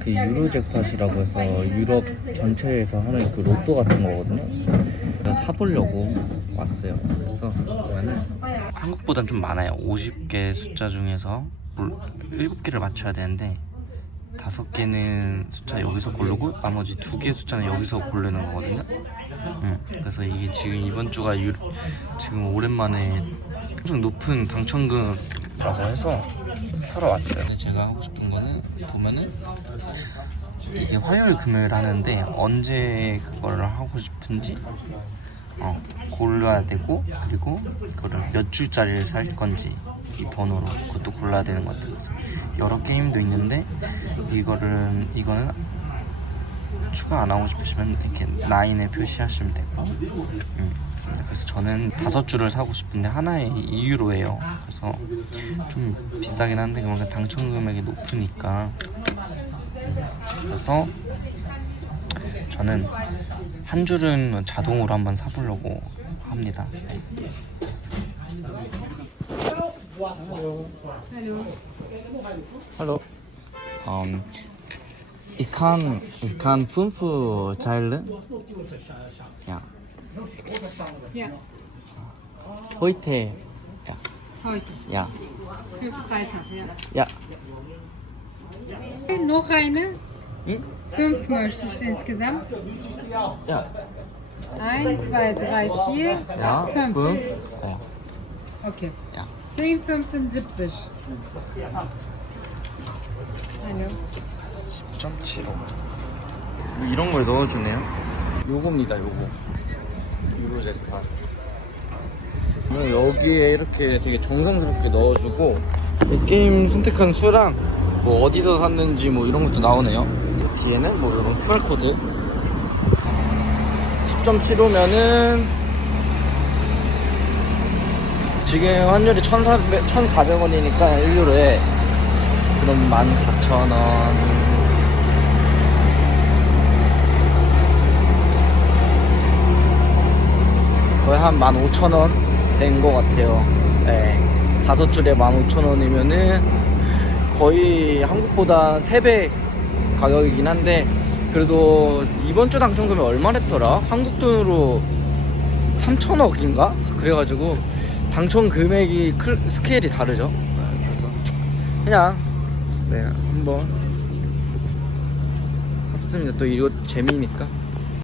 그 유로 잭팟이라고 해서 유럽 전체에서 하는 그 로또 같은 거거든요. 제가 사보려고 왔어요. 그래서 보면은 한국보단 좀 많아요. 50개 숫자 중에서 7개를 맞춰야 되는데 다섯 개는 숫자 여기서 고르고 나머지 두 개 숫자는 여기서 고르는 거거든요. 음, 그래서 이게 지금 이번 주가 유, 지금 오랜만에 엄청 높은 당첨금이 라고 해서 사러 왔어요. 근데 제가 하고 싶은 거는 보면은 이게 화요일 금요일 하는데 언제 그거를 하고 싶은지 어, 골라야 되고 그리고 그거를 몇 줄짜리를 살 건지 이 번호로 그것도 골라야 되는 것 같아요. 여러 게임도 있는데 이거를 이거는 추가 안 하고 싶으시면 이렇게 라인에 표시하시면 되고 음, 그래서 저는 다섯 줄을 사고 싶은데 하나에 2유로예요 그래서 좀 비싸긴 한데 그만큼 당첨 금액이 높으니까 음, 그래서 저는 한 줄은 자동으로 한번 사보려고 합니다 Hallo. Ähm, ich kann, ich kann fünf Zeilen. Ja. Ja, Heute. Ja. heute. Ja. Für Freitag, ja. Ja. Noch eine? Hm? Fünf möchtest du insgesamt? Ja. Eins, zwei, drei, vier, Ja. fünf. Fünf. Ja. Okay. Ja. 10,75. Hallo. 10.75. 이런 걸 넣어주네요. 요겁니다, 요거. 잭팟. 여기에 이렇게 되게 정성스럽게 넣어주고 이 게임 선택한 수랑 뭐 어디서 샀는지 뭐 이런 것도 나오네요. 뒤에는 뭐 이런 QR 코드. 10.75면은 지금 환율이 1,400, 1,400원이니까 1유로에 그럼 14,000원. 한 15,000원 된것 같아요. 네. 다섯 줄에 15,000원이면은 거의 한국보다 3배 가격이긴 한데 그래도 이번 주 당첨금이 얼마랬더라? 한국 돈으로 3천억인가? 그래가지고 당첨 금액이 클, 스케일이 다르죠. 네, 그래서 그냥 네 한번 샀습니다. 또 이거 재미니까.